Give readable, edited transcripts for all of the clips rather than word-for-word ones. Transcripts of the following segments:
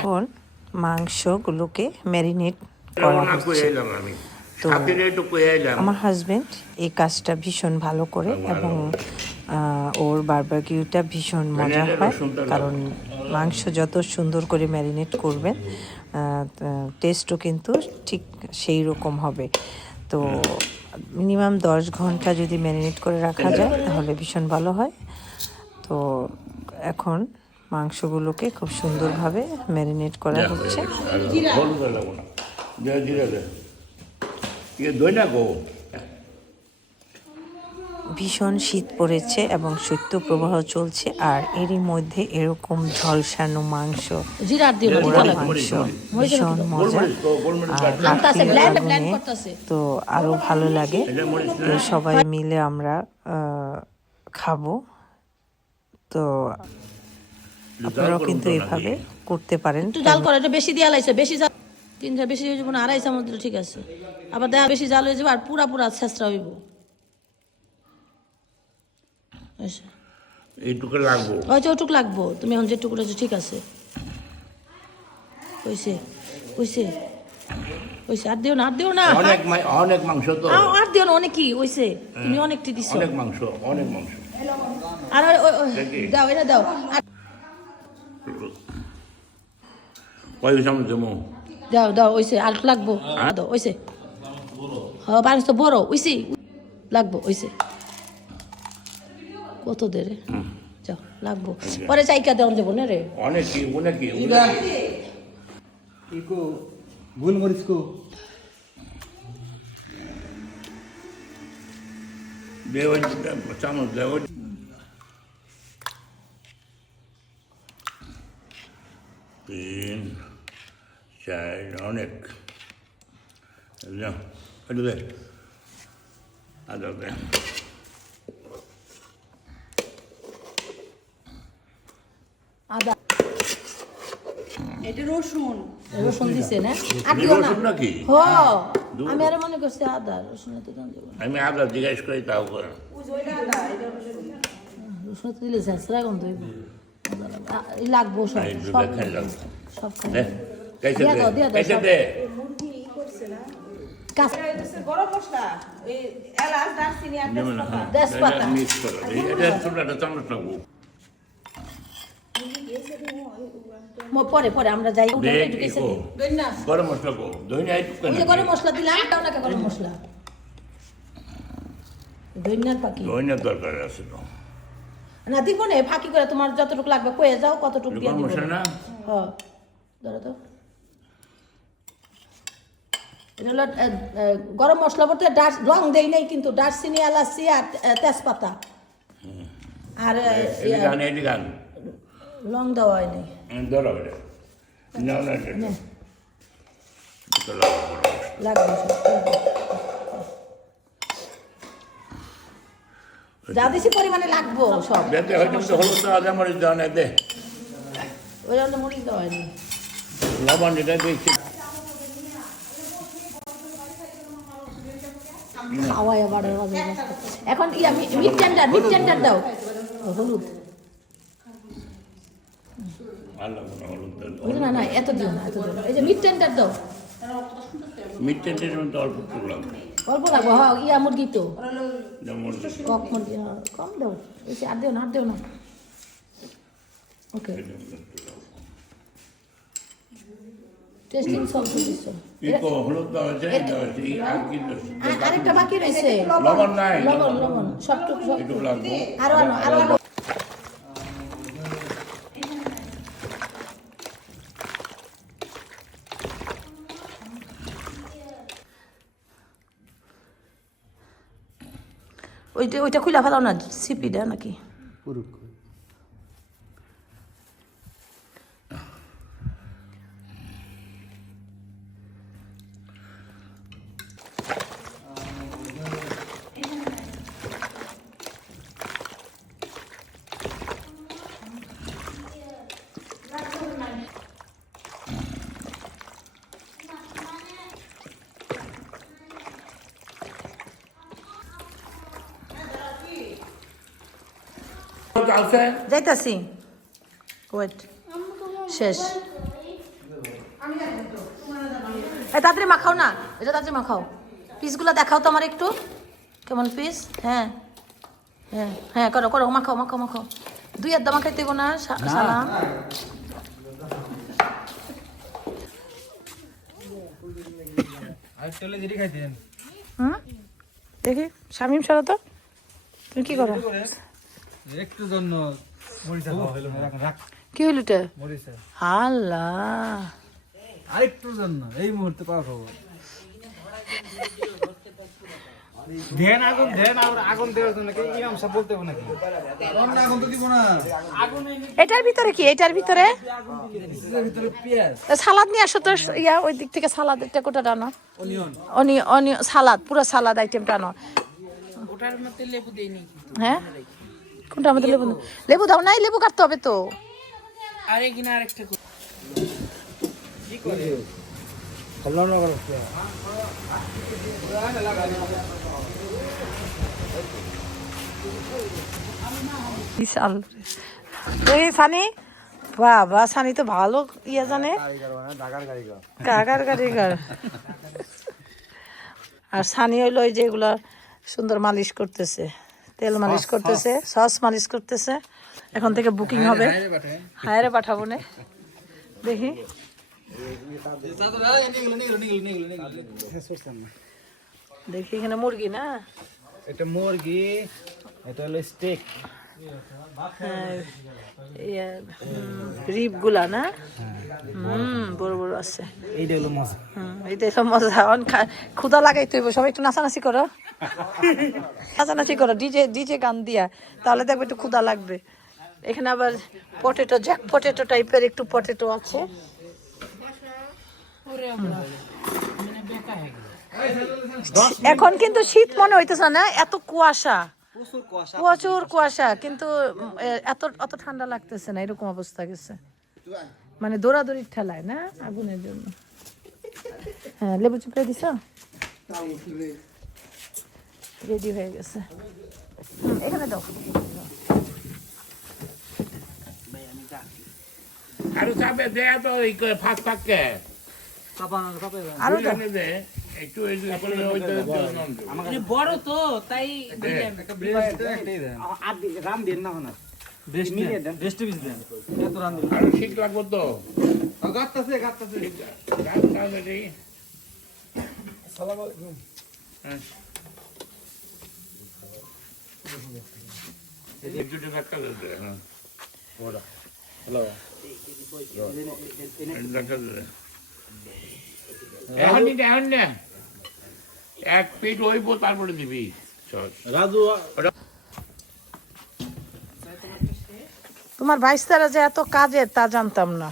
এখন মাংসগুলোকে ম্যারিনেট করা হচ্ছে। তো আমার হাজবেন্ড এই কাজটা ভীষণ ভালো করে এবং ওর বারবিকিউটা ভীষণ মজা হয়, কারণ মাংস যত সুন্দর করে ম্যারিনেট করবেন টেস্টও কিন্তু ঠিক সেই রকম হবে। তো মিনিমাম 10 ঘন্টা যদি ম্যারিনেট করে রাখা যায় তাহলে ভীষণ ভালো হয়। তো এখন মাংসগুলোকে খুব সুন্দরভাবে ম্যারিনেট করা হচ্ছে। ভীষণ শীত পড়েছে এবং শৈত্যপ্রবাহ চলছে, আর এরই মধ্যে এরকম ঝলসানো মাংস, মাংস ভীষণ মজা। তো আরো ভালো লাগে। তো সবাই মিলে আমরা খাবো। তো আপনারাও কিন্তু এইভাবে করতে পারেন। একটু জাল করে, এটা বেশি দিয়ে লাইছে, বেশি জাল 3 বেশি হয়ে যাবো না, 2.5 চামচ দিলে ঠিক আছে। আবার দেখা বেশি জাল হয়ে যাবে আর পুরা ছেঁচড়া হইব। এইটুকু লাগবো, হয়তো ওটুক লাগবো। তুমি এখন যেটুকু রয়েছে ঠিক আছে। কইছে কইছে কইছে আর দিও না, আর দিও না, অনেক মাংস তো, আর দিও না। অনেক কি হইছে, তুমি অনেকটি দিছো। অনেক মাংস, অনেক মাংস। আর দাও, এটা দাও। কয় চামচ দেবো? দাও দাও, ওইসে আর লাগবো। দাও ওইসে, হ্যাঁ পানি তো বড় ওইসে লাগবো। ওইসে কত দে রে, যাও লাগবো পরে চাইকা দেওয়া যাবো না রে। অনেক কি ইকো গোলমরিচ কো দেও, চামচ দেও। 3 4 অনেক। একটু দে, আদা দে। আদা, এটা রসুন, রসুন দিছে না? আর দিও না নাকি? হ, আমি আরে মনে করছি আদা রসুন তো দাম দেব। আমি আদা জিজ্ঞাসা করি, তাও করে রসুন তো দিলে ছেঁচড়া গন্ধ হইব। লাগবো সব সব গরম মশলা, এলাচ, দারচিনি আর তেজপাতা মিক্স করো। এটা ছোটটা চামচ লাগবো। পরে পরে আমরা যাই। গরম মশলা কো, ধনিয়া গরম মশলা দিলাম, তাও নাকি গরম মশলা ধনিয়ার পাখি, ধনিয়া দরকার আছে তো না দিব না। ফাঁকি করে তোমার যতটুকু লাগবে কয়ে যাও, কতটুকু দিয়ে গরম দিব। মশলা না, হ্যাঁ ধরো তো। এটা হলো গরম মশলা বলতে রং দেই নাই কিন্তু, দারচিনি, এলাচি আর তেজপাতা আর লং দেওয়া হয় নাই। লাগবে যা বেশি পরিমাণে লাগবো সব। ওই জন্য মরিচ দেওয়া হয়নি। লবণ এটা দিচ্ছি। খাওয়াই আবার এখন মিট টেন্ডার দাও, হলুদ না না এত দিও না, এত দিও না। এই যে মিট টেন্ডার দাও, মিট টেন্ডার মধ্যে অল্প একটু লাগবে, অল্প লাগবো। হ্যাঁ ইয়া মুরগি তো কক মুরগি, কম দাও। এই আর দিও না, আর দিও না। ওকে, টেস্টিং সল্ট দিছো। আরেকটা বাকি রয়েছে, লবণ নাই, লবণ সবটুকু লাগবে। আরো আনো, আরো আনো। ওইটা খুলে ফেলাও না, সিপিটা নাকি পুরো আছে যাইতাছি ওয়েট শেষ এই তাড়াতাড়ি মাখাও না, এটা তাড়াতাড়ি মাখাও। পিসগুলো দেখাও তো আমার একটু, কেমন পিস। হ্যাঁ হ্যাঁ হ্যাঁ, করো করো, মাখাও মাখাও মাখাও। দুই আধা মাখাইতে দেবো না সালাম। হুম দেখি শামিম সারা তো তুমি কি করো? একটু জন্য মরিচা খাওয়া হলো না, রাখ কি হইল এটা? মরিচা আল্লাহ, আরেকটু জন্য এই মুহূর্তে পাওয়া খবর। ধ্যান আগুন ধ্যান আর আগুন দেওয়ার জন্য কি ইমাম সাহেব বলতে হবে নাকি? আগুন তো দিব না। এটার ভিতরে কি? এটার ভিতরে এর ভিতরে পেঁয়াজ, সালাদ নিয়ে আসো তো, ইয়া ওই দিক থেকে সালাদ একটা কোটা টানো, অনিয়ন, অনিয়ন সালাদ, পুরো সালাদ আইটেমটা আনো। ওটার মধ্যে লেবু দেইনি, হ্যাঁ কোনটা আমাদের লেবু? লেবু দাও নাই, লেবু কাটতে হবে তো। আরে কিনা আরেকটা খাবলাম না করো। বিশাল এই সানি, বাবা সানি তো ভালো ইয়া জানে, কাকার কারিগর। আর সানি হইলো ওই যে এগুলা সুন্দর মালিশ করতেছে, তেল মালিশ করতেছে, সস মালিশ করতেছে। এখন থেকে বুকিং হবে, হায়রে পাঠাবো নে দেখি। দেখি এখানে মুরগি না, এটা মুরগি, এটা হলো স্টেক। রিপ গুলা না, বড় বড় আছে। এইটা হলো মজা। এইটাই সব মজা। ক্ষুদা লাগাই তুই সবাই একটু নাচানাচি করো, নাচানাচি করো ডিজে ডিজে গান দিয়া, তাহলে দেখবে একটু ক্ষুদা লাগবে। এখানে আবার পটেটো, জ্যাক পটেটো টাইপের একটু পটেটো আছে। এখন কিন্তু শীত মনে হইতেছে না, এত কুয়াশা, প্রচুর কুয়াশা, কিন্তু এত অত ঠান্ডা লাগতেছে না, এরকম অবস্থা গেছে। মানে দৌড়াদৌড়ির ঠেলায় না আগুনের জন্য। হ্যাঁ লেবু চিপড়ে দিছ, রেডি হয়ে গেছে। এখানে দাও, আরো চাপে দেয়া তো এই ফাঁক ফাঁককে আরো দাও। দে একটু এই যে করলে ওইটা বড় তো তাই দিলাম। রাম দেন না হনা বেস্ট পিস দেন, এত রাম দেন। আরো ঠিক লাগবো তো গাত্তাছে গাত্তাছে। আসসালামু আলাইকুম। একটু ধাক্কা দে হ্যাঁ বড় হ্যালো ধাক্কা দে এখন না এক পিট হইব তারপরে দিবি রাজু। তোমার ভাইস্তারা যে এত কাজের তা জানতাম না,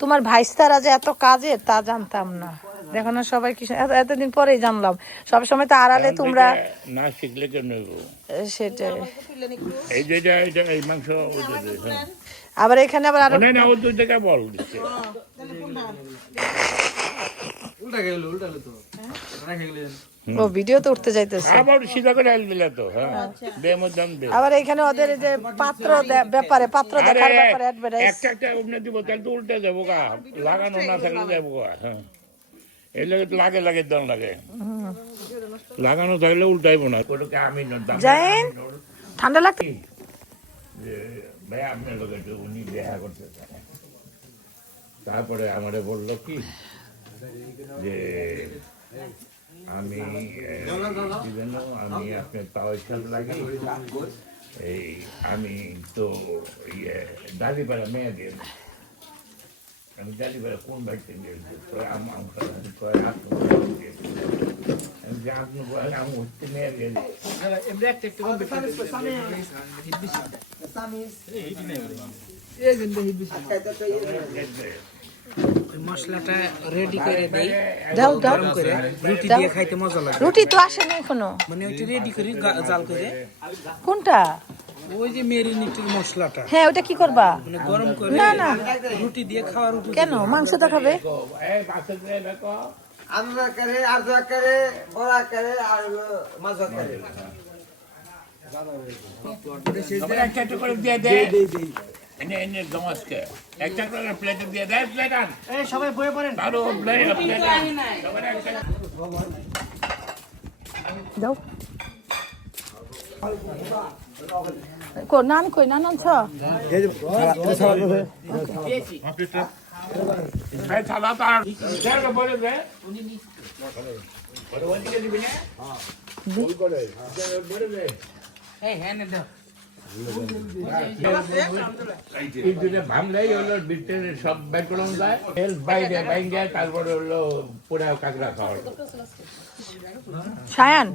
তোমার ভাইস্তারা যে এত কাজের তা জানতাম না। দেখো না সবাই কি এতদিন পরেই জানলাম, সব সময় তো আড়ালে তোমরা না শিখলে কেন সেটাই। এই যে এটা এই মাংস আবার এখানে আবার আরো না ও দুই টাকা বল দিচ্ছে উল্টা গেল উল্টা তো রাখে গেলেন। ও ভিডিও তো উঠতে যাইতেছে। আবার সিধা করে আল দিলা তো হ্যাঁ দে মধ্যম দে আবার এখানে ওদের এই যে পাত্র ব্যাপারে, পাত্র দেখার ব্যাপারে অ্যাডভার্টাইজ। একটা একটা উন্নতি দিব তাহলে তো উল্টে যাবো গা, লাগানো না থাকলে যাবো গা। হ্যাঁ এই লাগে লাগে দম লাগে, লাগানো থাকলে উল্টাইব না। ওটাকে আমি জানেন ঠান্ডা লাগছে ভাই আপনার লোকের উনি দেখা করতে চান। তারপরে আমারে বললো কি যে আমি আমি আপনার পাওয়ার সাথ লাগি, এই আমি তো ডালিপাড়া মেয়ে দিয়ে, আমি ডালিপাড়া কোন বাড়িতে আমি হচ্ছে মেয়ে দিয়ে মশলাটা রেডি করে দেই, দাও দাও, রুটি দিয়ে খাইতে মজা লাগে। রুটি তো আসেনি এখনো, মানে ওইটা রেডি করি জাল করে। কোনটা? ওই যে মেরিনেটের মশলাটা হ্যাঁ ওটা কি করবা? মানে গরম করে না না রুটি দিয়ে খাওয়া। রুটি কেন, মাংস তো খাবে। আন্দা করে, আর্ধা করে, বড়া করে আর মাঝা করে। সবাই একটা একটা করে দিয়ে দে এনে এনে জমাসকে একটা করে প্লেটে দিয়ে দে প্লেট আন এই সবাই বয়ে পড়েন আরো প্লেট আন সবাই একটা দাও নান কই নান আনছ ভাই ছালা তার দেড় বলে দে বড় ওদিকে দিবি না ওই করে বলে দে এই দুটো ভাঙলেই হলো বিটের সব বের করলাম যায় তেল বাইরে বাইরে তারপরে হলো পুরা কাঁকড়া খাওয়ার সায়ান